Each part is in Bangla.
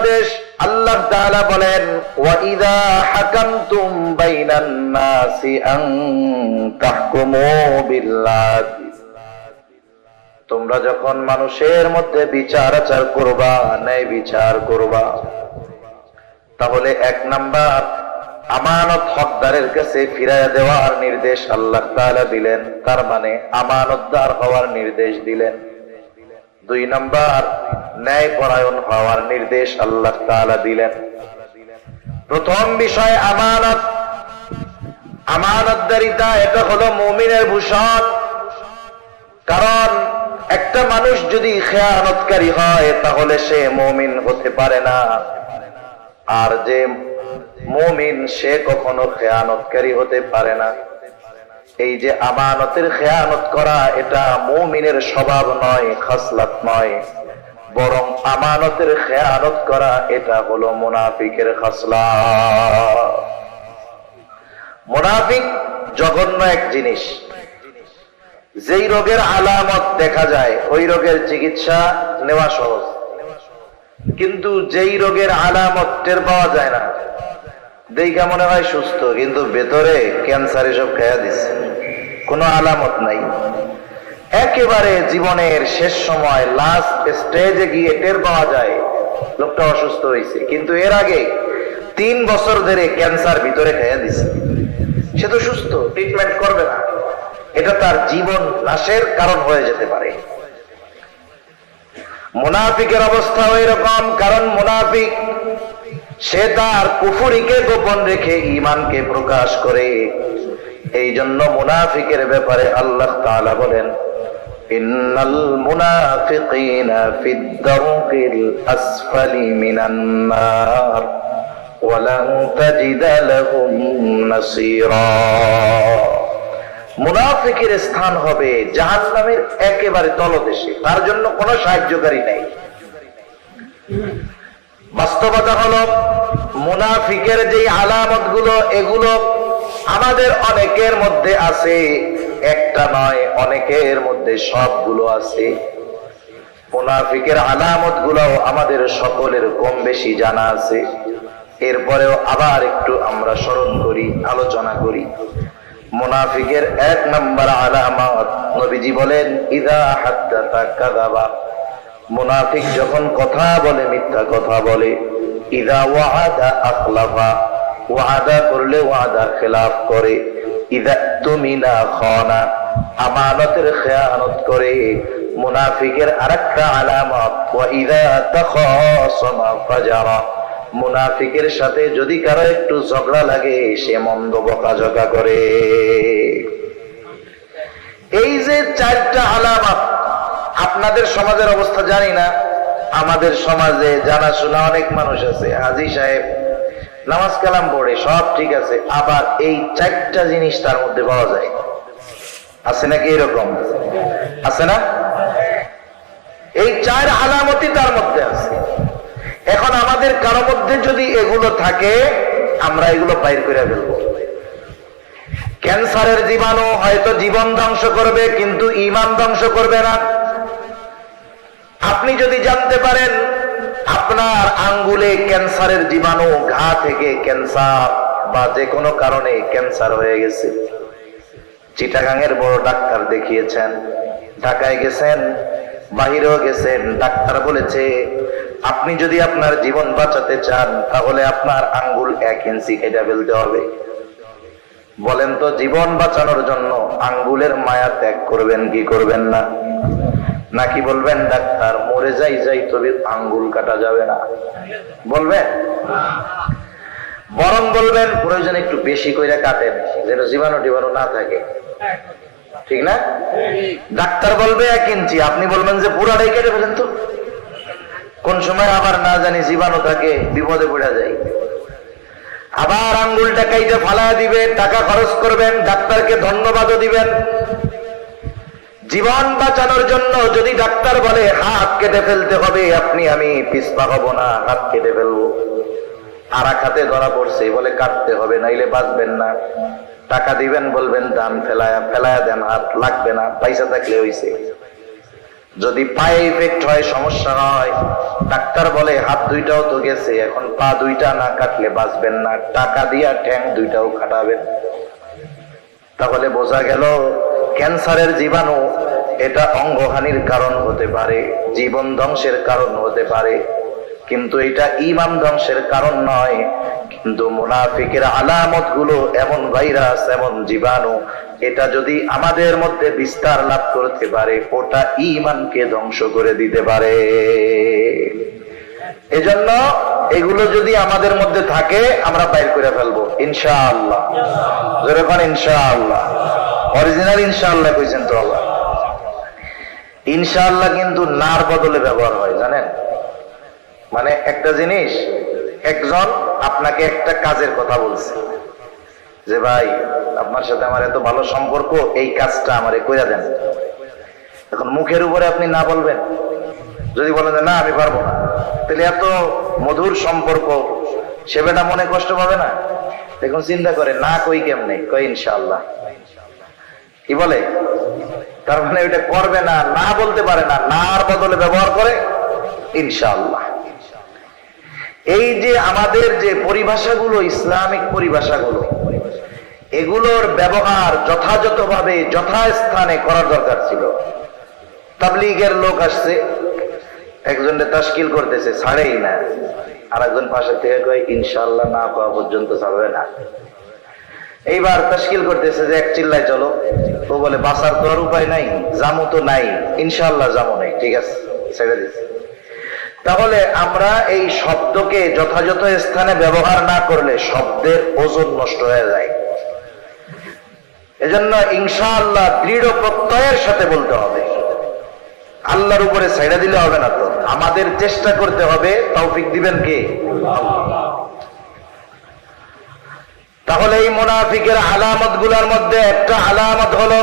আদেশ। আল্লাহ তাআলা বলেন, ওয়া ইযা হাকামতুম বাইনান নাসি আন তাহকুমু বিল্লাহ, তোমরা যখন মানুষের মধ্যে বিচার আচার করবা, ন্যায় বিচার করবা, তাহলে 1 নাম্বার আমানত হকদারের কাছে ফিরাইয়া দেওয়ার নির্দেশ আল্লাহ তাআলা দিলেন, তার মানে আমানতদার হওয়ার নির্দেশ দিলেন। 2 নাম্বার ন্যায়পরায়ণ হওয়ার নির্দেশ আল্লাহ তাআলা দিলেন। প্রথম বিষয় আমানত, আমানতদারিতা এটা হলো মুমিনের ভূষণ। কারণ একটা মানুষ যদি খেয়ানতকারী হয় তাহলে সে মুমিন হতে পারে না, আর যে মুমিন সে কখনো খেয়ানতকারী হতে পারে না। এই যে আমানতের খেয়ানত করা, এটা মুমিনের স্বভাব নয়, খাসলাত নয়, বরং আমানতের খেয়ানত করা এটা হলো মুনাফিকের খাসলাত। মুনাফিক জঘন্য এক জিনিস। যেই রোগের আলামত দেখা যায় ওই রোগের চিকিৎসা নেওয়া সহজ, কিন্তু যেই রোগের আলামত টের পাওয়া যায় না, দেখা মনে হয় সুস্থ, কিন্তু ভেতরে ক্যান্সার এসব খেয়া দিচ্ছে, কোনো আলামত নাই। একেবারে জীবনের শেষ সময় লাস্ট স্টেজে গিয়ে টের পাওয়া যায় লোকটা অসুস্থ হয়েছে, কিন্তু এর আগে 3 বছর ধরে ক্যান্সার ভিতরে খেয়া দিচ্ছে। সে তো সুস্থ, ট্রিটমেন্ট করবে না, এটা তার জীবন নাশের কারণ হয়ে যেতে পারে। মুনাফিকের অবস্থা ওই রকম। কারণ মুনাফিক সে তার কুফরিকে গোপন রেখে ঈমানকে প্রকাশ করে। এই জন্য মুনাফিকের ব্যাপারে আল্লাহ তাআলা বলেন, ইন্নাল মুনাফিকিনা ফিদ দারকিল আসফালি মিনান নার ওয়া লান তাজিদা লাহুম নাসীরা। মুনাফিকের স্থান হবে জাহান্নামের একেবারে তলদেশে, তার জন্য কোনো সাহায্যকারী নেই। বাস্তবতা হলো মুনাফিকের যে আলামত গুলো, এগুলো আমাদের অনেকের মধ্যে আছে, একটা নয়, অনেকের মধ্যে সবগুলো আছে। মুনাফিকের আলামত গুলো আমাদের সকলের কম বেশি জানা আছে। এরপরেও আবার একটু আমরা স্মরণ করি, আলোচনা করি। মুনাফিকের 1 নাম্বার আলামত, নবীজি বলেন, ইযা হাদ্দাসা কাযাবা, মুনাফিক যখন কথা বলে মিথ্যা কথা বলে। ইযা ওয়াআদা আখলাফা, ওয়াদা করলে ওয়াদা খেলাফ করে। ইযা তুমিনা খানা, আমানতের খেয়ানত করে। মুনাফিকের আরেকটা আলামত, ওয়া ইযা তাখাসামা ফাজারা, মুনাফিকের সাথে যদি কারো একটু ঝগড়া লাগে সে মন্দ বকাঝকা করে। এই যে 4টা আলামত, আপনাদের সমাজের অবস্থা জানি না, আমাদের সমাজে জানাশোনা অনেক মানুষ আছে, হাজী সাহেব নামাজ কালাম পড়ে, সব ঠিক আছে, আবার এই 4টা জিনিস তার মধ্যে পাওয়া যায়। আছে নাকি এরকম? আছে না? এই 4 আলামতই তার মধ্যে আছে। এখন আমাদের কারো মধ্যে যদি এগুলো থাকে, আমরা এগুলো বাইর করে ফেলবো। ক্যান্সারের জীবাণু হয়তো জীবন ধ্বংস করবে, কিন্তু ঈমান ধ্বংস করবে না। আপনি যদি জানতে পারেন আপনার আঙ্গুলে ক্যান্সারের জীবাণু, ঘা থেকে ক্যান্সার বা যে কোনো কারণে ক্যান্সার হয়ে গেছে, চিটাগাংয়ের বড় ডাক্তার দেখিয়েছেন, ঢাকায় গেছেন, বাহিরেও গেছেন, ডাক্তার বলেছে আপনি যদি আপনার জীবন বাঁচাতে চান তাহলে আপনার আঙ্গুল 1 ইঞ্চি কেটে ফেলতে হবে। বলেন তো, জীবন বাঁচানোর জন্য আঙ্গুলের মায়া ত্যাগ করবেন কি করবেন না? নাকি বলবেন ডাক্তার মরে যাই তবে আঙ্গুল কাটা যাবে না? বলবেন? বরং বলবেন প্রয়োজন একটু বেশি কইরা কাটেন, যেন জীবাণু টিবাণু না থাকে। ঠিক না? ডাক্তার বলবে 1 ইঞ্চি, আপনি বলবেন যে পুরাটাই কেটে ফেলেন। তো কোন সময় আবার না জানি জীবাণু থাকে, বিপদে পড়ে যায়। আবার আঙ্গুলটা কাইটে ফালা দিবে, টাকা খরচ করবেন, ডাক্তারকে ধন্যবাদও দিবেন। জীবন বাঁচানোর জন্য যদি ডাক্তার বলে হাত কেটে ফেলতে হবে, আমি পিছপা হব না, হাত কেটে ফেলবো। আর এক হাতে ধরা পড়ছে, বলে কাটতে হবে নাইলে বাঁচবেন না। টাকা দিবেন, বলবেন দান, ফেলায়া দেন, হাত লাগবে না, পয়সা থাকলে হইছে। যদি পায়ে ইফেক্ট হয় সমস্যা হয়, ডাক্তার বলে হাত দুইটাও তো গেছে, এখন পা দুইটা না কাটলে বাঁচবেন না, টাকা দিয়া ঠ্যাং দুইটাও কাটাবেন। তাহলে বোঝা গেল ক্যান্সারের জীবাণু এটা অঙ্গহানির কারণ হতে পারে, জীবন ধ্বংসের কারণ হতে পারে, কিন্তু এটা ঈমান ধ্বংসের কারণ নয়। কিন্তু মুনাফিকের আলামত গুলো এমন ভাইরাস, এমন জীবাণু, এটা যদি আমাদের মধ্যে বিস্তার লাভ করতে পারে, ওটা ঈমানকে ধ্বংস করে দিতে পারে। এজন্য এগুলো যদি আমাদের মধ্যে থাকে আমরা বাইর করে ফেলবো ইনশাআল্লাহ। যেরকম ইনশাআল্লাহ, অরিজিনাল ইনশাআল্লাহ কইছেন তো আল্লাহ। ইনশাআল্লাহ কিন্তু নার বদলে ব্যবহার হয়, জানেন? মানে একটা জিনিস, একজন আপনাকে একটা কাজের কথা বলছে যে ভাই আপনার সাথে আমার এত ভালো সম্পর্ক, এই কাজটা আমারে কইরা দেন। এখন মুখের উপরে আপনি না বলবেন, যদি বলেন না আমি পারবো না, তাহলে এত মধুর সম্পর্ক, সে বেটা মনে কষ্ট পাবে না? দেখুন চিন্তা করে, না কই কেমনে, কই ইনশাআল্লাহ, কি বলে? তার মানে ওইটা করবে না, না বলতে পারে না, নার বদলে ব্যবহার করে ইনশাআল্লাহ। এই যে আমাদের যে পরিভাষাগুলো, ইসলামিক পরিভাষাগুলো, এগুলোর ব্যবহার যথাযথভাবে যথাস্থানে করার দরকার ছিল। তাবলীগের লোক আসছে, একজনের তাশকিল করতেছে, ছাড়েই না, আর একজন পাশে থেকে কয় ইনশাআল্লাহ না পাওয়া পর্যন্ত ছাড়বে না। এইবার তাশকিল করতেছে যে এক চিল্লায় চলো, ও বলে বাঁচার তো আর উপায় নাই, জামু তো নাই, ইনশাআল্লাহ জামু নাই, ঠিক আছে ছেড়ে দিচ্ছে। তাহলে আমরা এই শব্দকে যথাযথ স্থানে ব্যবহার না করলে শব্দের ওজন নষ্ট হয়ে যায়। এজন্য ইনশাআল্লাহ দৃঢ় প্রত্যয়ের সাথে বলতে হবে, আল্লাহর উপরে ছেড়ে দিলে হবে না, তো আমাদের চেষ্টা করতে হবে, তৌফিক দিবেন কে? আল্লাহ। তাহলে এই মুনাফিকের আলামত গুলার মধ্যে একটা আলামত হলো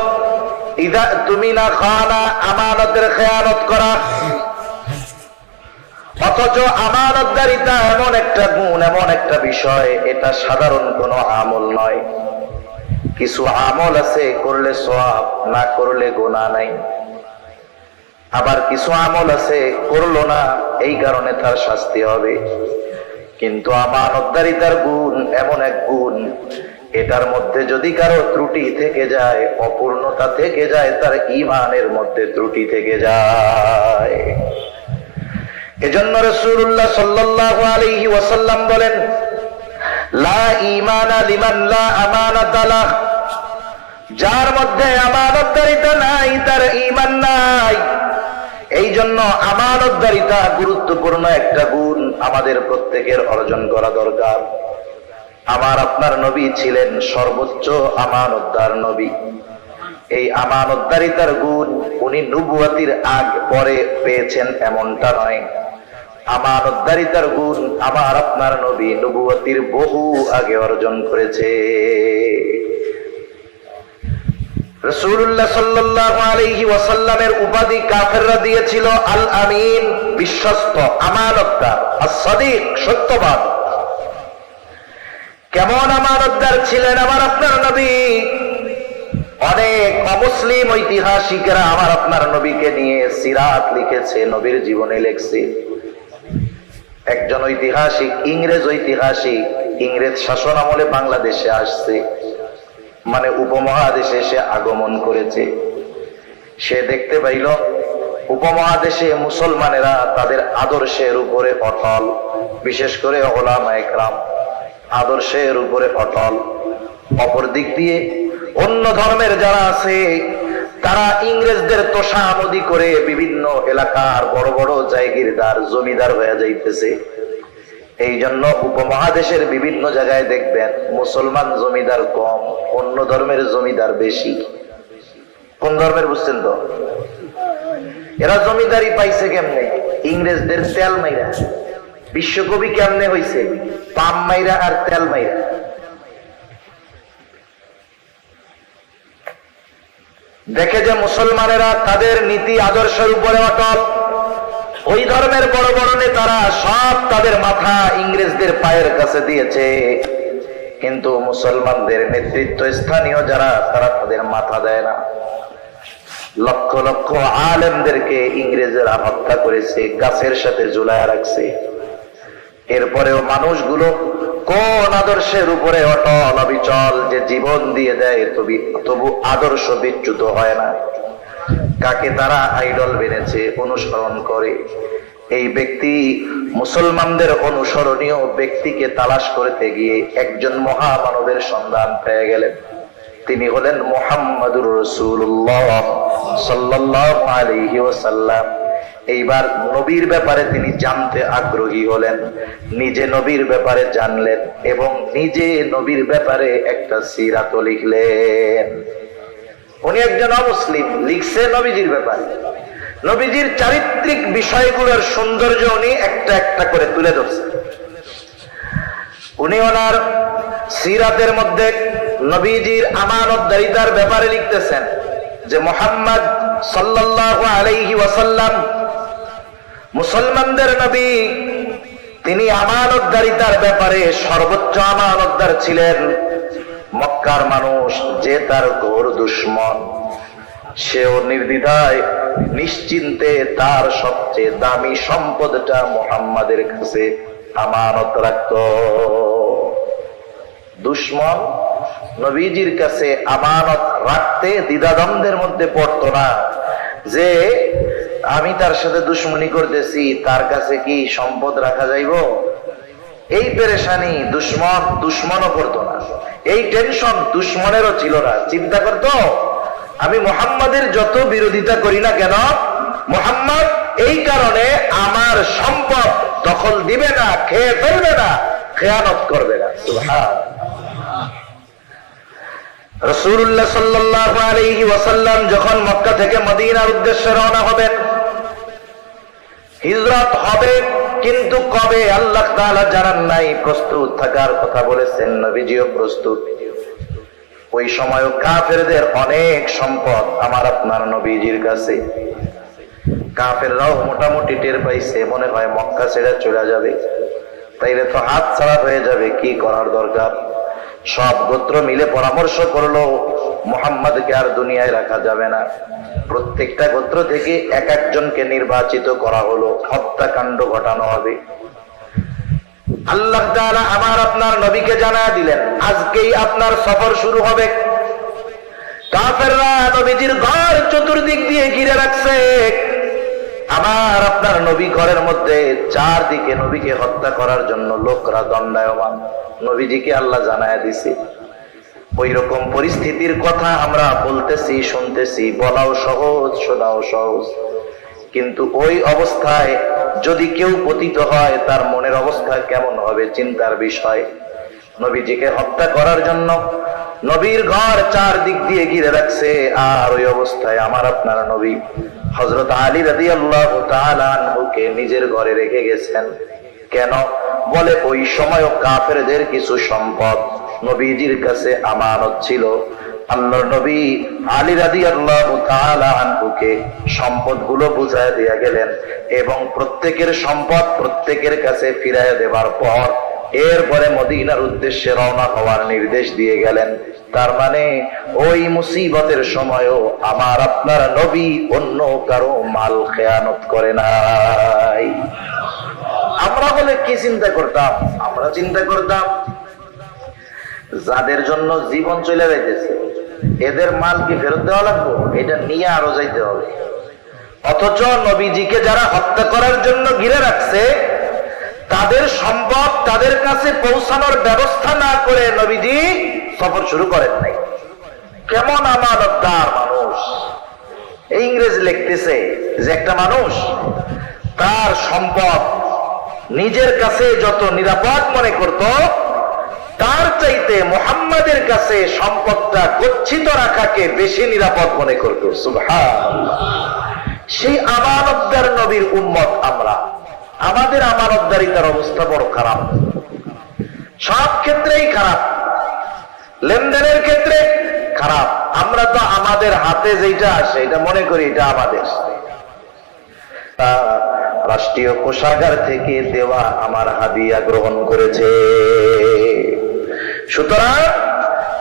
ইদা তুমিনা খানা, আমানতের খেয়ানত করা। অথচ আমানতদারিতা এমন একটা গুণ, এমন একটা বিষয়, এটা সাধারণ কোনো আমল নয়। কিছু আমল আছে করলে সওয়াব, না করলে গুনাহ নাই। আবার কিছু আমল আছে করলো না, এই কারণে তার শাস্তি হবে। কিন্তু আমানতদারিতার গুণ এমন এক গুণ, এটার মধ্যে যদি কারো ত্রুটি থেকে যায়, অপূর্ণতা থেকে যায়, তার ঈমানের মধ্যে ত্রুটি থেকে যায়। এজন্য রাসূলুল্লাহ সাল্লাল্লাহু আলাইহি ওয়াসাল্লাম বলেন, লা ঈমানা লিমান লা আমানাতা লাহ। যার মধ্যে আমানতদারিতা নাই তার ঈমান নাই। এই জন্য আমানতদারিতা গুরুত্বপূর্ণ একটা গুণ, আমাদের প্রত্যেকের অর্জন করা দরকার। আমার আপনার নবী ছিলেন সর্বোচ্চ আমানতদার নবী। এই আমানতদারিতার গুণ উনি নবুয়তির আগ পরে পেয়েছেন এমনটা নয়। আমানতদারিতার গুণ আমার আপনার নবী নবুয়তির বহু আগে অর্জন করেছে। রাসূলুল্লাহ সাল্লাল্লাহু আলাইহি ওয়াসাল্লামের উপাধি কাফেররা দিয়েছিল আল আমিন, বিশ্বস্ত, আমানতদার, আস-সাদিক, সত্যবাদ। কেমন আমানতদার ছিলেন আমার আপনার নবী? অনেক অমুসলিম ঐতিহাসিকেরা আমার আপনার নবীকে নিয়ে সিরাত লিখেছে, নবীর জীবনে লেখছে। একজন ঐতিহাসিক, ইংরেজ ঐতিহাসিক, ইংরেজ শাসন আমলে বাংলাদেশে আসছে, মানে উপমহাদেশে সে আগমন করেছে। সে দেখতে পাইল উপমহাদেশে মুসলমানেরা তাদের আদর্শের উপরে অটল, বিশেষ করে উলামায়ে কেরাম আদর্শের উপরে অটল। অপর দিক দিয়ে অন্য ধর্মের যারা আছে তারা ইংরেজদের তোষামোদী করে বিভিন্ন এলাকার বড় বড় জায়গিরদার, জমিদার হয়ে যাইতেছে। এই জন্য উপমহাদেশের বিভিন্ন জায়গায় দেখবেন মুসলমান জমিদার কম, অন্য ধর্মের জমিদার বেশি। কোন ধর্মের বুঝছেন তো? এরা জমিদারি পাইছে কেমনে? ইংরেজদের তেল মাইরা। বিশ্বকবি কেমনে হইছে? পাম মাইরা আর তেল মাইরা। দেখে যে মুসলমানেরা তাদের নীতি আদর্শের উপরে অটল, ওই ধর্মের বড় বড় নেতারা সব তাদের মাথা ইংরেজদের পায়ের কাছে দিয়েছে, কিন্তু মুসলমানদের নেতৃত্ব স্থানীয় যারা তারা তাদের মাথা দেয় না। লক্ষ লক্ষ আলেমদেরকে ইংরেজরা হত্যা করেছে, গাছের সাথে ঝুলায় রাখছে। এরপরেও মানুষগুলো কোন আদর্শের উপরে অটল অবিচল যে জীবন দিয়ে দেয়, তবু আদর্শ বিচ্যুত হয় না। কাকে তারা আইডল বেনেছে, অনুসরণ করে। এই ব্যক্তি মুসলমানদের অনুসরণীয় ব্যক্তিকে তালাশ করতে গিয়ে একজন মহামানবের সন্ধান পেয়ে গেলেন। তিনি হলেন মুহাম্মাদুর রাসূলুল্লাহ সাল্লাল্লাহু আলাইহি ওয়াসাল্লাম। এইবার নবীর ব্যাপারে তিনি জানতে আগ্রহী হলেন, নিজে নবীর ব্যাপারে জানলেন এবং নিজে নবীর ব্যাপারে একটা সিরাত লিখলেন। উনি একজন অমুসলিম, লিখছে নবীজির ব্যাপারে, নবীজির চারিত্রিক বিষয়গুলোর সৌন্দর্য উনি একটা একটা করে তুলে ধরছেন। উনি ওনার সিরাতের মধ্যে নবীজির আমানতদারিতার ব্যাপারে লিখতেছেন যে মুহাম্মদ সাল্লাল্লাহু আলাইহি ওয়াসাল্লাম মুসলমানদের নবী, তিনি আমানতদারিতার ব্যাপারে সর্বোচ্চ আমানতদার ছিলেন। মক্কার মানুষ যে তার ঘোর দুশমন, সেও নির্দ্বিধায় নিশ্চিন্তে তার সবচেয়ে দামি সম্পদটা মুহাম্মাদের কাছে আমানত রাখত। দুশমন নবীজির কাছে আমানত রাখতে দ্বিধাদ্বন্দ্বের মধ্যে পড়তো না যে আমি তার সাথে দুশ্মনী করতেছি, তার কাছে কি সম্পদ রাখা যাইব। এই পেরেশানি দুশ্মনও করতো না, এই টেনশন দুশ্মনেরও ছিল না। চিন্তা করতো আমি মুহাম্মাদের যত বিরোধিতা করি না কেন, মুহাম্মদ এই কারণে আমার সম্পদ দখল দিবে না, খেয়ে ফেলবে না, খেয়ানত করবে না। সুবহানাল্লাহ। রাসূলুল্লাহ সাল্লাল্লাহু আলাইহি ওয়াসাল্লাম যখন মক্কা থেকে মদিনার উদ্দেশ্যে রওনা হবেন, হিজরত হবে, কিন্তু কবে আল্লাহ তাআলা জানান নাই। প্রস্তুত থাকার কথা বলেছেন, নবীজিও প্রস্তুত। ওই সময়ও কাফেরদের অনেক সম্পদ আমার আপনার নবীজির কাছে। কাফেররাও মোটামুটি টের পাইছে, মনে হয় মক্কা ছেড়ে চলে যাবে, তাইলে তো হাত ছাড়া হয়ে যাবে, কি করার দরকার। সব গোত্র মিলে পরামর্শ করলো মুহাম্মদকে আর দুনিয়ায় রাখা যাবে না। প্রত্যেকটা গোত্র থেকে এক একজনকে নির্বাচিত করা হলো, হত্যাকাণ্ড ঘটানো হবে। আল্লাহ তাআলা আমার আপনার নবীকে জানায় দিলেন আজকেই আপনার সফর শুরু হবে। কাফেররা নবীজির ঘর চতুর্দিক দিয়ে ঘিরে রাখছে। আমার আপনার নবী ঘরের মধ্যে চারদিকে নবীকে হত্যা করার জন্য লোকরা দণ্ডায়মান। নবীজিকে আল্লাহ জানায় দিছে। ওই রকম পরিস্থিতির কথা আমরা বলতেছি, শুনতেছি, বলাও সহজ, শোনাও সহজ। কিন্তু ওই অবস্থায় যদি কেউ পতিত হয়, তার মনের অবস্থা কেমন হবে চিন্তার বিষয়। নবীজিকে হত্যা করার জন্য নবীর ঘর চারদিক দিয়ে ঘিরে রাখছে, আর ওই অবস্থায় আমার আপনার নবী হযরত আলী রাদিয়াল্লাহু তাআলা আনহুকে নিজের ঘরে রেখে গেছেন। কেন? বলে ওই সময়ও কাফেরদের কিছু সম্পদ নবীজির কাছে আমানত ছিল। আল্লাহর নবী আলী রাদিয়াল্লাহু তাআলা আনহুকে সম্পদগুলো বুঝায় দিয়ে গেলেন এবং প্রত্যেকের সম্পদ প্রত্যেকের কাছে ফিরায় দেবার পর এরপরে মদিনার উদ্দেশ্যে রওনা হওয়ার নির্দেশ দিয়ে গেলেন। তার মানে ওই মুসিবতের সময়ও আমার আপনার নবী অন্য কারো মাল খেয়ানত করে নাই। আমরা বলে কি চিন্তা করতাম? আমরা চিন্তা করতাম যাদের জন্য জীবন চলে যাইতেছে এদের মাল কি ফেরত দেওয়া লাগবে, এটা নিয়ে আরো যাইতে হবে। অথচ নবীজিকে যারা হত্যা করার জন্য ঘিরে রাখছে তাদের সম্পদ তাদের কাছে পৌঁছানোর ব্যবস্থা না করে নবীজি সফর শুরু করেন নাই। কেমন আমানতদার মানুষ! এই ইংরেজ লিখতেছে যে একটা মানুষ তার সম্পদ নিজের কাছে যত নিরাপদ মনে করত, তার চাইতে মুহাম্মাদের কাছে সম্পদটা গচ্ছিত রাখাকে বেশি নিরাপদ মনে করত। সুবহানাল্লাহ। সেই আমানতদার নবীর উম্মত আমরা। আমাদের আমানতদারিতার অবস্থা বড় খারাপ, সব ক্ষেত্রেই খারাপ, লেনদেনের ক্ষেত্রে খারাপ। আমরা তো আমাদের হাতে যেটা আসে এটা মনে করি এটা আমাদের। রাষ্ট্রীয় কোষাগার থেকে দেওয়া আমার হাদিয়া গ্রহণ করেছে, সুতরাং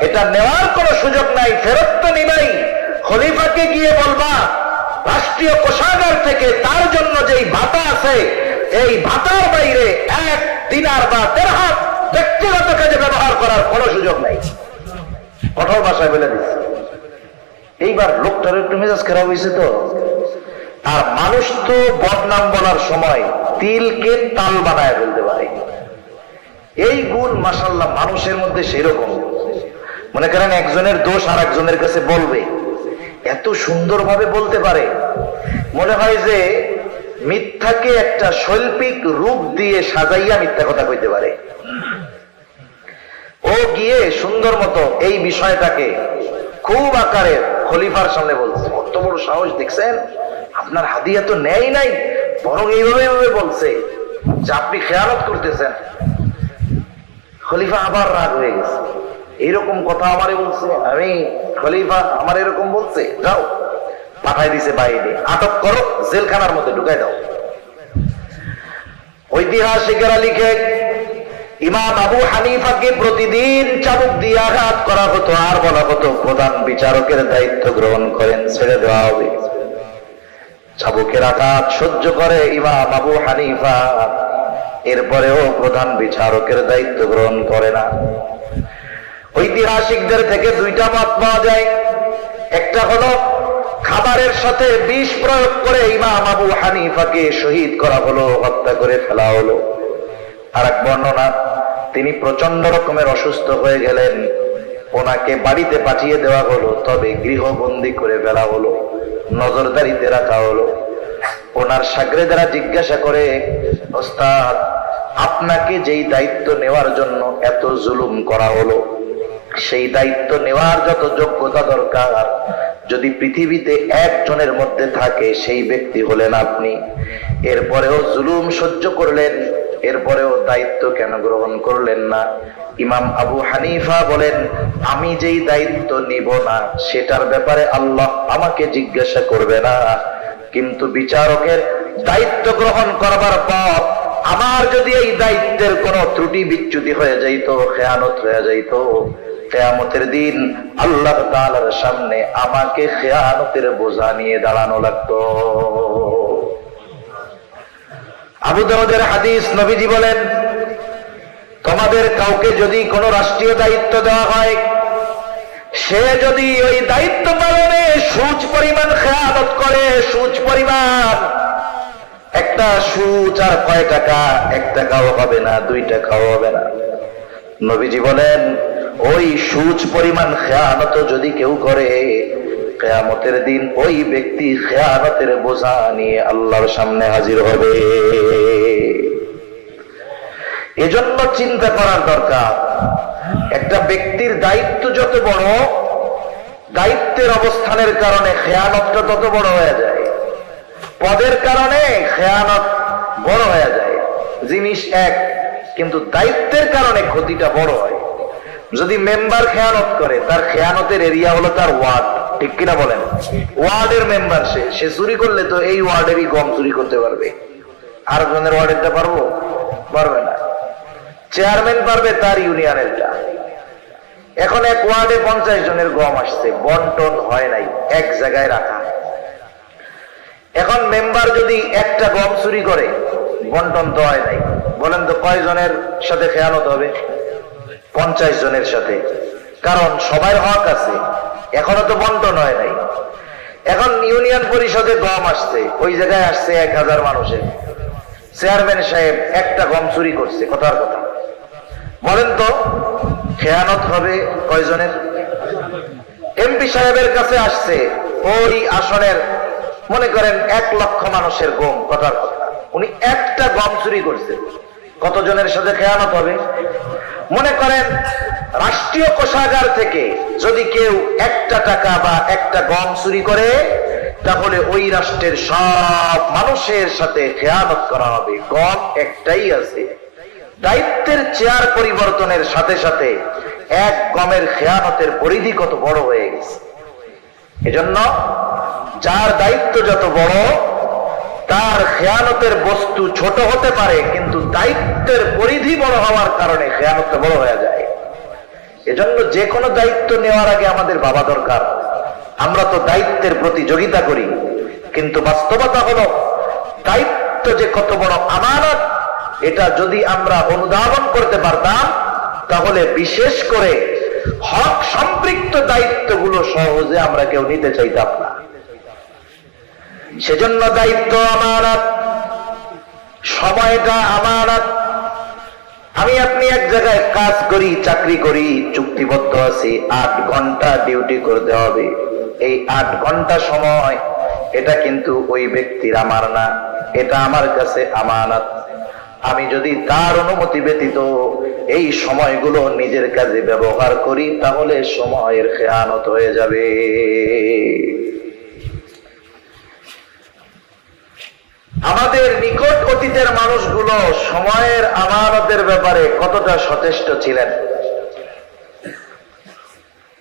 এটা নেওয়ার কোনো সুযোগ নাই, ফেরত তো নিবাই। খলিফাকে গিয়ে বলবা রাষ্ট্রীয় কোষাগার থেকে তার জন্য যেই ভাতা আছে এই ভাতার বাইরে 1 দিনার বা দিরহাম ব্যক্তিগত কাজে ব্যবহার করার কোনো সুযোগ নাই। কঠোর ভাষায় বলে দিচ্ছে। এইবার লোকটার একটু মেজাজ খারাপ হয়েছে তো। আর মানুষ তো বদনাম বলার সময় তিলকে তাল বানায় ফেলতে পারে। এই গুণ মাশাআল্লাহ মানুষের মধ্যে সেরকম। মনে করেন একজনের দোষ আর একজনের কাছে বলবে, এত সুন্দরভাবে বলতে পারে, মনে হয় যে মিথ্যাকে একটা শৈল্পিক রূপ দিয়ে সাজাইয়া মিথ্যা কথা কইতে পারে। ও গিয়ে সুন্দর মতো এই বিষয়টাকে খুব আকারে খলিফার সামনে বলছে। কত বড় সাহস দেখছেন, আপনার হাদিয়া তো নেয় নাই, বরং এইভাবে বলছে যে আপনি খেয়ানত করতেছেন। খলিফা আবার রাগ হয়ে গেছে, এইরকম কথা আমারে বলছে, আমি খলিফা আমার এরকম বলছে, যাও পাঠাই দিছে বাইরে, আটক করো, জেলখানার মধ্যে ঢুকাই দাও। ঐতিহাসিকেরা লিখে ইমাম আবু হানিফাকে প্রতিদিন চাবুক দিয়ে আঘাত করা হতো আর বলা হতো প্রধান বিচারকের দায়িত্ব গ্রহণ করেন, ছেড়ে দেওয়া হবে। চাবুকের আঘাত সহ্য করে ইমাম আবু হানিফা, এরপরেও প্রধান বিচারকের দায়িত্ব গ্রহণ করে না। ঐতিহাসিকদের থেকে দুইটা মত পাওয়া যায়। একটা হলো খাবারের সাথে বিষ প্রয়োগ করে ইমাম আবু হানিফাকে শহীদ করা হলো, হত্যা করে ফেলা হলো। আর এক বর্ণনা, তিনি প্রচন্ড রকমের অসুস্থ হয়ে গেলেন, ওনাকে বাড়িতে পাঠিয়ে দেওয়া হলো, তবে গৃহবন্দী করে ফেলা হলো, নজরদারিতে রাখা হলো। ওনার শাগরেদেরা জিজ্ঞাসা করে, ওস্তাদ আপনাকে যেই দায়িত্ব নেওয়ার জন্য এত জুলুম করা হলো, সেই দায়িত্ব নেওয়ার যত যোগ্যতা দরকার যদি পৃথিবীতে একজনের মধ্যে থাকে সেই ব্যক্তি হলেন আপনি। এরপরেও জুলুম সহ্য করলেন, এরপরেও দায়িত্ব কেন গ্রহণ করলেন না? ইমাম আবু হানিফা বলেন, আমি যেই দায়িত্ব নিব না সেটার ব্যাপারে আল্লাহ আমাকে জিজ্ঞাসা করবে না, কিন্তু বিচারকের দায়িত্ব গ্রহণ করবার পর আমার যদি এই দায়িত্বের কোনো ত্রুটি বিচ্যুতি হয়ে যাইত, খেয়ানত হয়ে যাইত, কিয়ামতের দিন আল্লাহ তাআলার সামনে আমাকে খেয়ানতের বোঝা নিয়ে দাঁড়ানো লাগতো। আবু দাউদের হাদিস, নবীজি বলেন, তোমাদের কাউকে যদি কোনো রাষ্ট্রীয় দায়িত্ব দেওয়া হয়, সে যদি ওই দায়িত্ব পালনে সুচ পরিমাণ খেয়ানত করে, সুচ পরিমাণ, একটা সুচ আর কয় টাকা, 1 টাকাও হবে না, 2 টাকাও হবে না। নবীজি বলেন, ওই সুচ পরিমাণ খেয়ানত যদি কেউ করে, কিয়ামতের দিন ওই ব্যক্তি খেয়ানতের বোঝা নিয়ে আল্লাহর সামনে হাজির হবে। এজন্য চিন্তা করার দরকার, একটা ব্যক্তির দায়িত্ব যত বড়, দায়িত্বের অবস্থানের কারণে খেয়ানতটা তত বড় হয়ে যায়। পদের কারণে খেয়ানত বড় হয়ে যায়, জিনিস এক, কিন্তু দায়িত্বের কারণে ক্ষতিটা বড় হয়। যদি মেম্বার খেয়ানত করে, তার খেয়ানতের এরিয়া হলো তার ওয়ার্ড, ঠিক কিনা বলেন? ওয়ার্ডের মেম্বার, সে চুরি করলে তো এই ওয়ার্ডেরই গম চুরি করতে পারবে, আর জনের ওয়ার্ডেরটা পারবো? পারবে না। চেয়ারম্যান পারবে তার ইউনিয়নেরটা। এখন এক ওয়ার্ডে 50 জনের গম আসছে, বন্টন হয় নাই, এক জায়গায় রাখা। এখন মেম্বার যদি একটা গম চুরি করে, বন্টন তো হয় নাই, বলেন তো কয়জনের সাথে খেয়ানত হবে? 50 জনের সাথে, কারণ সবার হক আছে, এখনো তো বন্টন হয় নাই। এখন ইউনিয়ন পরিষদে গম আসছে, ওই জায়গায় আসছে 1000 মানুষের, চেয়ারম্যান সাহেব একটা গম চুরি করছে, কথার কথা, বলেন তো খেয়ানত হবে কয়জনের? এমপি সাহেবের কাছে আসছে ওই আসনের মনে করেন 1 লক্ষ মানুষের গম, কথার কথা, উনি একটা গম চুরি করছে, কতজনের সাথে খেয়ানত হবে? মনে করেন রাষ্ট্রীয় কোষাগার থেকে যদি কেউ 1 টাকা বা একটা গম চুরি করে, তাহলে ওই রাষ্ট্রের সব মানুষের সাথে খেয়ানত করা হবে। গম একটাই আছে, দায়িত্বের চেয়ার পরিবর্তনের সাথে সাথে এক গমের খেয়ানতের পরিধি কত বড় হয়ে গেছে। এজন্য যার দায়িত্ব যত বড়, তার খেয়ানতের বস্তু ছোট হতে পারে, কিন্তু দায়িত্বের পরিধি বড় হওয়ার কারণে খেয়ানতটা বড় হয়ে যায়। এজন্য যে কোনো দায়িত্ব নেওয়ার আগে আমাদের ভাবা দরকার, আমরা তো দায়িত্বের প্রতিযোগিতা করি, কিন্তু বাস্তবতা হলো দায়িত্ব যে কত বড় আমানত, এটা যদি আমরা অনুধাবন করতে পারতাম তাহলে বিশেষ করে হক সম্পৃক্ত দায়িত্বগুলো সহজে আমরা কেউ নিতে চাইতাম না। সেজন্য দায়িত্ব আমানত, সময়টা আমানত। আমি আপনি এক জায়গায় কাজ করি, চাকরি করি, চুক্তিবদ্ধ আছি, 8 ঘন্টা ডিউটি করতে হবে। এই 8 ঘন্টা সময় এটা কিন্তু ওই ব্যক্তির, আমার না, এটা আমার কাছে আমানত। আমি যদি তার অনুমতি ব্যতীত এই সময়গুলো নিজের কাজে ব্যবহার করি তাহলে সময়ের খেয়ানত হয়ে যাবে। আমাদের নিকট অতীতের মানুষগুলো সময়ের আমানতের ব্যাপারে কতটা সচেষ্ট ছিলেন।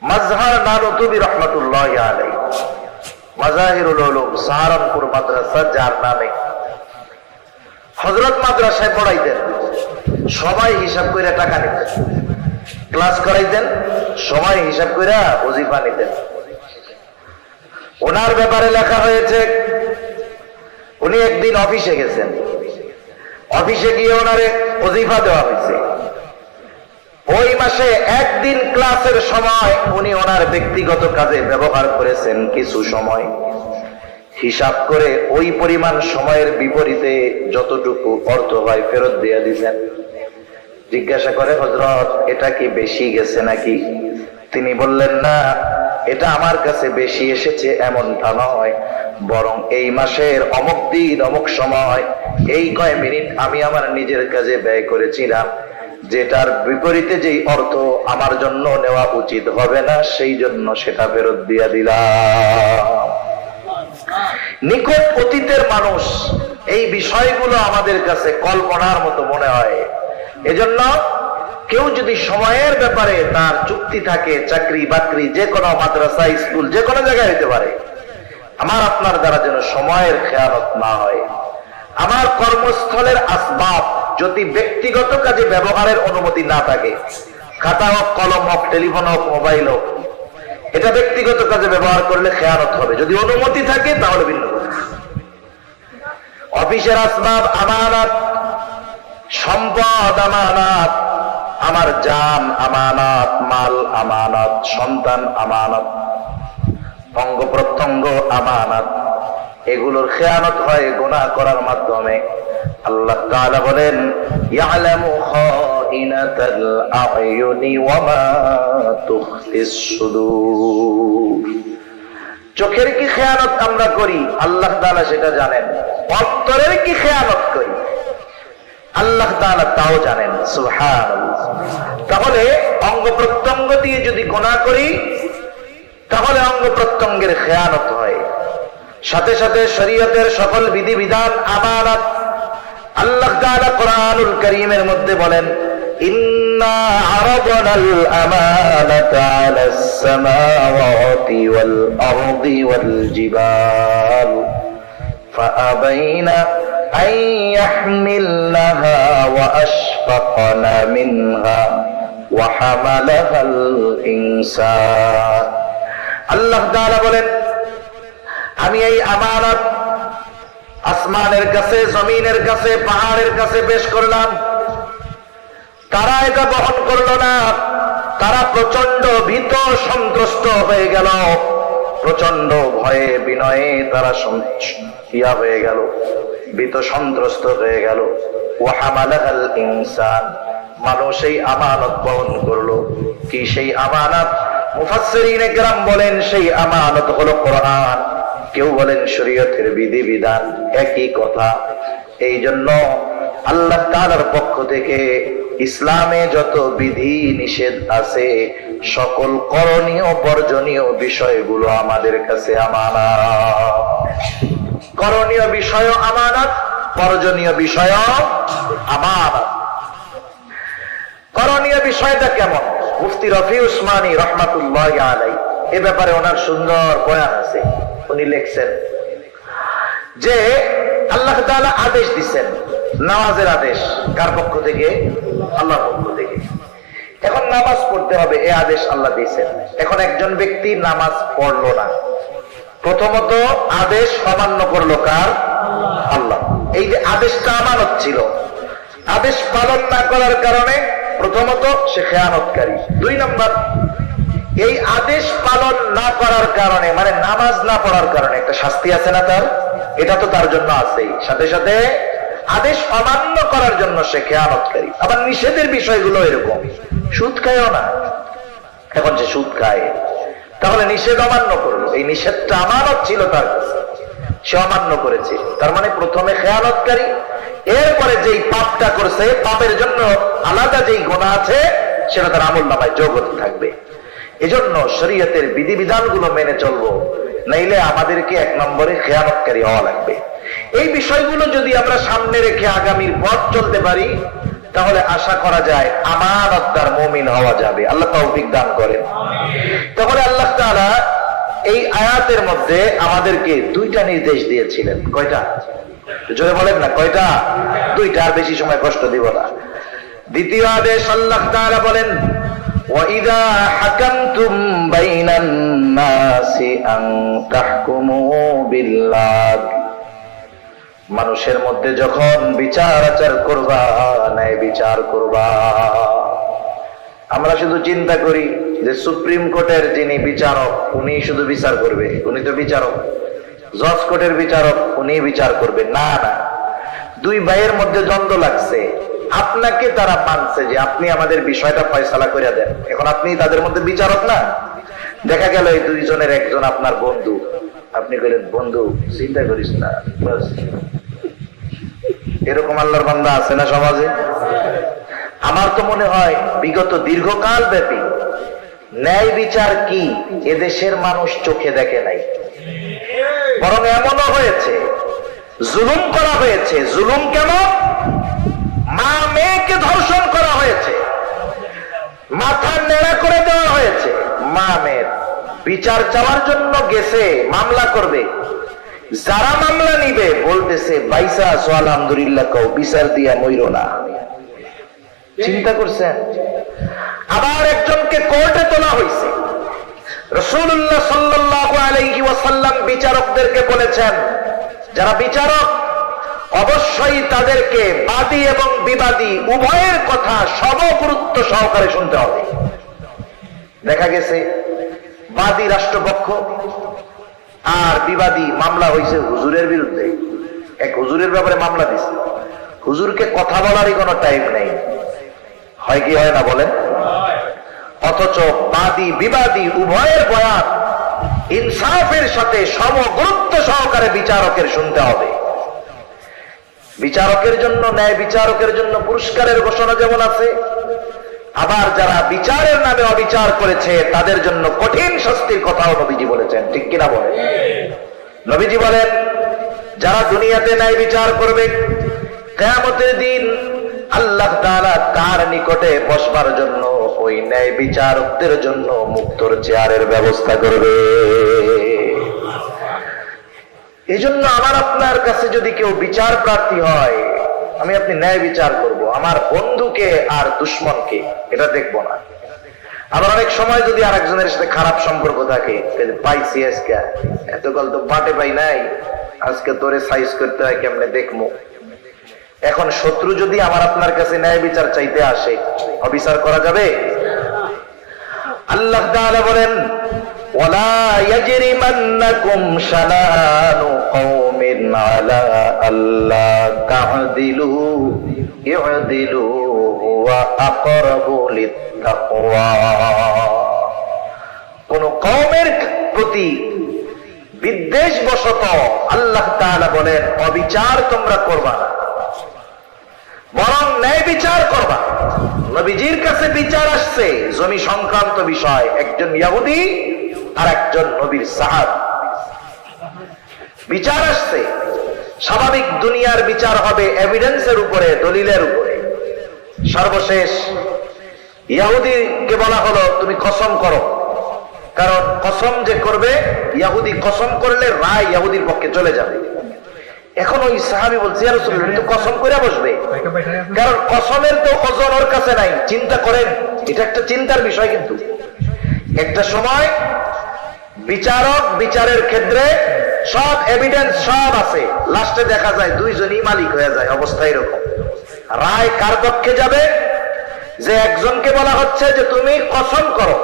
মাজহার নানুতুবি রহমাতুল্লাহ আলাইহি, মাজাহিরুল উলুম সাহারানপুর মাদ্রাসা, যার নামে হযরত মাদ্রাসায় পড়াইতেন, সবাই হিসাব করে টাকা নিতেন, ক্লাস করাইতেন, সময় হিসাব করে ওজিফা নিতেন। ওনার ব্যাপারে লেখা হয়েছে, উনি একদিন অফিসে গেছেন, অফিসে গিয়ে ওনারে ওজিফা দেওয়া হয়েছে। ওই মাসে একদিন ক্লাসের সময় উনি ওনার ব্যক্তিগত কাজে ব্যবহার করেছেন কিছু সময়। হিসাব করে ওই পরিমাণ সময়ের বিপরীতে যতটুকু অর্থ হয় ফেরত দিয়ে দিয়েছেন। জিজ্ঞাসা করে, হযরত এটা কি বেশি গেছে নাকি? তিনি বললেন, না, এটা আমার কাছে বেশি এসেছে এমনটা নয়, বরং এই মাসের অমুক দিন অমুক সময় এই কয় মিনিট আমি আমার নিজের কাজে ব্যয় করেছিলাম, যেটার বিপরীতে যেই অর্থ আমার জন্য নেওয়া উচিত হবে না, সেই জন্য সেটা ফেরত দিয়ে দিলাম। নিকট অতীতের মানুষ, এই বিষয়গুলো আমাদের কাছে কল্পনার মতো মনে হয়। এজন্য কেউ যদি সময়ের ব্যাপারে তার চুক্তি থাকে, চাকরি বাকরি, যে কোনো মাদ্রাসা, স্কুল, যে কোনো জায়গায় হইতে পারে, আমার আপনার দ্বারা যেন সময়ের খেয়ানত না হয়। আমার কর্মস্থলের আসবাব যদি ব্যক্তিগত কাজে ব্যবহারের অনুমতি না থাকে, খাতা হোক, কলম হোক, টেলিফোন হোক, মোবাইল হোক, এটা ব্যক্তিগত কাজে ব্যবহার করলে খেয়ানত হবে। যদি অনুমতি থাকে তাহলে ভিন্ন কথা। অফিসের আসবাব আমানত, সম্পদ আমানত, আমার জান আমানত, মাল আমানত, সন্তান আমানত, অঙ্গ প্রত্যঙ্গ আমানত। এগুলোর খেয়ানত হয় গুনাহ করার মাধ্যমে। আল্লাহ তাআলা বলেন, ইয়ালামু খাইনাতাল আ'য়ুনি ওয়া মা তুখফিস সুদূর। চোখের কি খেয়ানত আমরা করি আল্লাহ তাআলা সেটা জানেন, অন্তরের কি খেয়ানত করি আল্লাহ তাআলা তাও জানেন। সুবহানাল্লাহ। তাহলে অঙ্গ প্রত্যঙ্গ দিয়ে যদি গুনাহ করি তাহলে অঙ্গ প্রত্যঙ্গের খেয়ানত হয়। সাথে সাথে শরীয়তের সকল বিধিবিধান আমানত। আল্লাহ তাআলা কোরআনুল কারীমের মধ্যে বলেন, ইন্না আরাদনাল আমানাতা আলাস সামাওয়াতি ওয়াল আরদি ওয়াল জিবাল ফাআবাইনা আন ইয়াহমিলনাহা ওয়া আশফাকনা মিনহা ওয়া হামালাহাল ইনসান। আল্লাহ তাআলা বলেন, আমি এই আমানত আসমানের কাছে, জমিনের কাছে, পাহাড়ের কাছে পেশ করলাম। তারা এটা বহন করলো না, তারা প্রচন্ড ভীত সন্ত্রস্ত হয়ে গেল, প্রচন্ড ভয়ে বিনয়ে তারা হয়ে গেল, ভীত সন্ত্রস্ত হয়ে গেল। ওয়া হামালাহাল ইনসান, মানুষ এই আমানত বহন করলো। কি সেই আমানত? মুফাসসিরিনে কেরাম বলেন সেই আমানত হলো কোরআন, কেউ বলেন শরীয়তের বিধিবিধান, একই কথা। এই জন্য আল্লাহ তাআলার পক্ষ থেকে ইসলামে যত বিধি নিষেধ আছে সকল করণীয় বর্জনীয় বিষয়গুলো আমাদের কাছে আমানত। করণীয় বিষয় আমানত, বর্জনীয় বিষয় আমানত। করণীয় বিষয়টা কেমন? মুফতি রফি উসমানী রহমাতুল্লাহ আলাইহি এ ব্যাপারে ওনার সুন্দর বয়ান আছে। উনি লিখছেন যে আল্লাহ তাআলা আদেশ দিচ্ছেন, নামাজের আদেশ কার পক্ষ থেকে? আল্লাহর পক্ষ থেকে। এখন নামাজ পড়তে হবে, এই আদেশ আল্লাহ দিয়েছেন। এখন একজন ব্যক্তি নামাজ পড়লো না, প্রথমত আদেশ অমান্য করলো কার? আল্লাহ। এই যে আদেশটা আমানত ছিল, আদেশ পালন না করার কারণে প্রথমত সে খেয়ানতকারী। 2 নম্বর, এই আদেশ পালন না করার কারণে মানে নামাজ না পড়ার কারণে একটা শাস্তি আছে না তার, এটা তো তার জন্য আছেই। সাথে সাথে আদেশ অমান্য করার জন্য সে খেয়ানতকারী। আবার নিষেধের বিষয়গুলো এরকম, সুদ খায়ও না, এখন সে সুদ খায়, তাহলে নিষেধ অমান্য করলো। এই নিষেধটা আমানত ছিল তার কাছে, সে অমান্য করেছে, তার মানে প্রথমে খেয়ানতকারী, এরপরে যেই পাপটা করছে পাপের জন্য আলাদা যেই গুনাহ আছে সেটা তার আমলনামায় যোগ হতে থাকবে। এজন্য শরীয়তের বিধিবিধানগুলো মেনে চলবো, নাইলে আমাদেরকে 1 নম্বরে খেয়ানতকারী হওয়া লাগবে। এই বিষয়গুলো যদি আমরা সামনে রেখে আগামীর পথ চলতে পারি, তাহলে আশা করা যায় আমানতদার মুমিন হওয়া যাবে। আল্লাহ তৌফিক দান করেন। তাহলে আল্লাহ তাআলা এই আয়াতের মধ্যে আমাদেরকে 2টা নির্দেশ দিয়েছিলেন। কয়টা? জোরে বলেন না, কয়টা? 2টা, আর বেশি সময় কষ্ট দিব না। দ্বিতীয় আদেশ আল্লাহ তাআলা বলেন, وَإِذَا حَكَمْتُمْ بَيْنَ النَّاسِ أَن تَحْكُمُوا بِالْعَدْلِ, মানুষের মধ্যে যখন বিচার আচার করবা, ন্যায় বিচার করবা। আমরা শুধু চিন্তা করি যে সুপ্রিম কোর্টের যিনি বিচারক উনি শুধু বিচার করবে, উনি তো বিচারক। জজ কোর্টের বিচারক উনি বিচার করবে না, না। 2 ভাইয়ের মধ্যে দ্বন্দ্ব লাগছে, আপনাকে তারা মানছে যে আপনি আমাদের বিষয়টা ফয়সালা করে দেন, এখন আপনি তাদের মধ্যে বিচারক না। দেখা গেল এই 2 জনের একজন আপনার বন্ধু, আপনি বলেন বন্ধু চিন্তা করিস না, এরকম আল্লাহর বান্দা আছে না সমাজে? আমার তো মনে হয় বিগত দীর্ঘকাল ব্যাপী ন্যায় বিচার কি এদেশের মানুষ চোখে দেখে নাই, বরং এমনও হয়েছে জুলুম করা হয়েছে। জুলুম কেমন? মা মেয়েকে ধর্ষণ করা হয়েছে, মাথা নেড়া করে দেওয়া হয়েছে। মা মেয়ের বিচার চাওয়ার জন্য গেছে, মামলা করবে, যারা মামলা নিবে বলতেছে বাইসা আছো আলহামদুলিল্লাহ কও, বিচার দিয়া মইরো না। চিন্তা করছেন? আবার একজনকে কোর্টে তোলা হয়েছে, রাসূলুল্লাহ সাল্লাল্লাহু আলাইহি ওয়াসাল্লাম বিচারকদেরকে বলেছেন যারা বিচারক অবশ্যই তাদেরকে বাদী এবং বিবাদী উভয়ের কথা সমগুরুত্ব সহকারে শুনতে হবে। দেখা গেছে বাদী রাষ্ট্রপক্ষ আর বিবাদী মামলা হয়েছে হুজুরের বিরুদ্ধে, এক হুজুরের ব্যাপারে মামলা দিছে, হুজুরকে কথা বলারই কোনো টাইম নেই, হয় কি হয় না বলেন? অথচ বাদী বিবাদী উভয়ের বয়ান ইনসাফের সাথে সমগুরুত্ব সহকারে বিচারকের শুনতে হবে। বিচারকের জন্য, ন্যায় বিচারকের জন্য পুরস্কারের ঘোষণা যেমন আছে, আবার যারা বিচারের নামে অবিচার করেছে তাদের জন্য কঠিন শাস্তির কথাও নবীজি বলেছেন, ঠিক কিনা বলেন? নবীজি বলেন যারা দুনিয়াতে ন্যায় বিচার করবে, কিয়ামতের দিন আল্লাহ তাআলা তার নিকটে বসবার জন্য ওই ন্যায় বিচারকদের জন্য মুক্তর চেয়ারের ব্যবস্থা করবে। এই জন্য আমার আপনার কাছে যদি কেউ বিচার প্রার্থী হয়, আমি আপনি ন্যায় বিচার করব, আমার বন্ধুকে আর দুশ্মনকে এটা দেখবো না। আবার অনেক সময় যদি আরেকজনের সাথে খারাপ সম্পর্ক থাকে, পাইছি আজকে এতকাল তো বাটে পাই নাই, আজকে তোরে সাইজ করতে হয় কেমনে দেখবো। এখন শত্রু যদি আমার আপনার কাছে ন্যায় বিচার চাইতে আসে, অবিচার করা যাবে? আল্লাহ তাআলা বলেন ওয়ালা ইয়াজরিমান্নাকুম শানানু কওমিন আলা আল্লা তা'দিলু ইউদিলু ওয়া আকরাবু লিত্তাকওয়া। কোন কওমের প্রতি বিদ্বেষবশত আল্লাহ তাআলা বলেন অবিচার তোমরা করবা না, বরং ন্যায় বিচার করবা। নবীজির কাছে বিচার আসছে জমি সংক্রান্ত বিষয়, একজন ইহুদি আর একজন নবীর সাহাবী বিচার আসছে। স্বাভাবিক দুনিয়ার বিচার হবে এভিডেন্সের উপরে, দলিলের উপরে। সর্বশেষ ইহুদিকে বলা হলো তুমি কসম করো, কারণ কসম যে করবে, ইহুদি কসম করলে রায় ইহুদির পক্ষে চলে যাবে। এখন ওই সাহাবী বলছে, ইয়া রাসূলুল্লাহ, তো কসম করে বসবে, কারণ কসমের তো ওজন ওর কাছে নাই। চিন্তা করেন, এটা একটা চিন্তার বিষয়। কিন্তু একটা সময় বিচারক বিচারের ক্ষেত্রে সব এভিডেন্স সব আছে, লাস্টে দেখা যায় দুইজনই মালিক হয়ে যায়। অবস্থা এরকম। রায় কার পক্ষে যাবে? যে একজনকে বলা হচ্ছে যে তুমি কসম করো,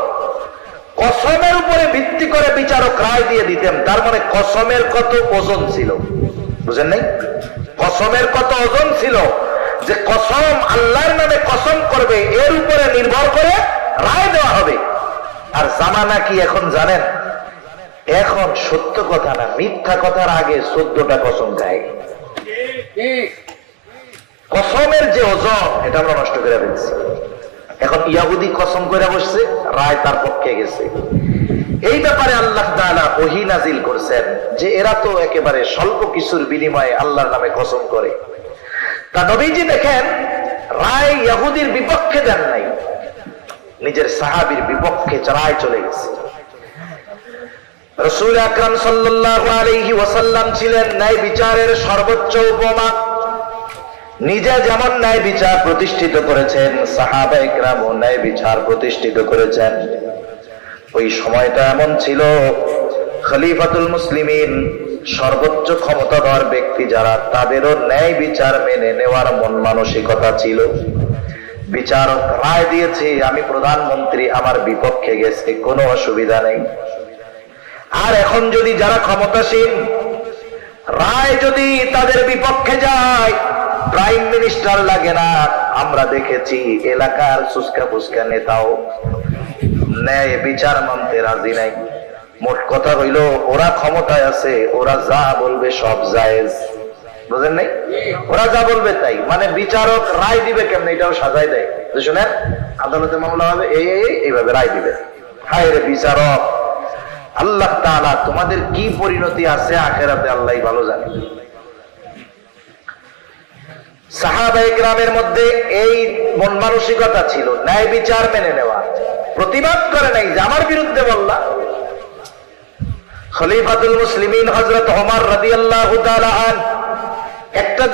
কসমের উপরে ভিত্তি করে বিচারক রায় দিয়ে দিতেন। তার মানে কসমের কত ওজন ছিল, বুঝেন নাই? কসমের কত ওজন ছিল, যে কসম আল্লাহর নামে কসম করবে, এর উপরে নির্ভর করে রায় দেওয়া হবে। আর জামানা কি এখন জানেন? এখন সত্য কথা না, মিথ্যা কথার আগে 14টা কসম খায়। কসমের যে ওজন, এটা আমরা নষ্ট করে ফেলছি। এখন ইয়াহুদি কসম করে বসছে, রায় তার পক্ষে গেছে। এই ব্যাপারে আল্লাহ তাআলা ওহী নাজিল করছেন যে এরা তো একেবারে স্বল্প কিছুর বিনিময়ে আল্লাহর নামে কসম করে। তা নবীজি দেখেন, রায় ইহুদির বিপক্ষে দেন নাই, নিজের সাহাবীর বিপক্ষে রায় চলে গেছে। রাসূল আকরাম সাল্লাল্লাহু আলাইহি ওয়াসাল্লাম ছিলেন ন্যায় বিচারের সর্বোচ্চ উপমা। নিজে যেমন ন্যায় বিচার প্রতিষ্ঠিত করেছেন, সাহাবায়ে কেরামও ন্যায় বিচার প্রতিষ্ঠিত করেছেন। ওই সময়টা এমন ছিল, খলিফাতুল মুসলিমিন, সর্বোচ্চ ক্ষমতাধর ব্যক্তি যারা, তাদেরও ন্যায় বিচার মেনে নেওয়ার মন মানসিকতা ছিল। বিচারক রায় দিয়েছে, আমি প্রধানমন্ত্রী, আমার বিপক্ষে গেছে, কোনো অসুবিধা নেই। আর এখন যদি যারা ক্ষমতাসীন, রায় যদি তাদের বিপক্ষে যায়, প্রাইম মিনিস্টার লাগে না। আমরা দেখেছি এলাকার সুস্কা ফুসকা নেতাও ন্যায় বিচার মানতে রাজি নাই। মোট কথা হইল, ওরা ক্ষমতায় আছে, ওরা যা বলবে সব জায়েজ, বুঝেন নাই? ওরা যা বলবে তাই। মানে বিচারক রায় দিবে কেমনে, এটাও সাজাই দেয়। শুনেন, আদালতে মামলা হবে, এইভাবে রায় দিবে। হায় রে বিচারক, আল্লাহ তাআলা তোমাদের কি পরিণতি আছে আখিরাতে আল্লাহই ভালো জানে। সাহাবায়ে কেরামের মধ্যে এই মন মানসিকতা ছিল, ন্যায় বিচার মেনে নেওয়া। প্রতিবাদ করে নাই যে আমার বিরুদ্ধে বললা। খলিফাতুল মুসলিমিন হযরত ওমর রাদিয়াল্লাহু তাআলা আনহু একটা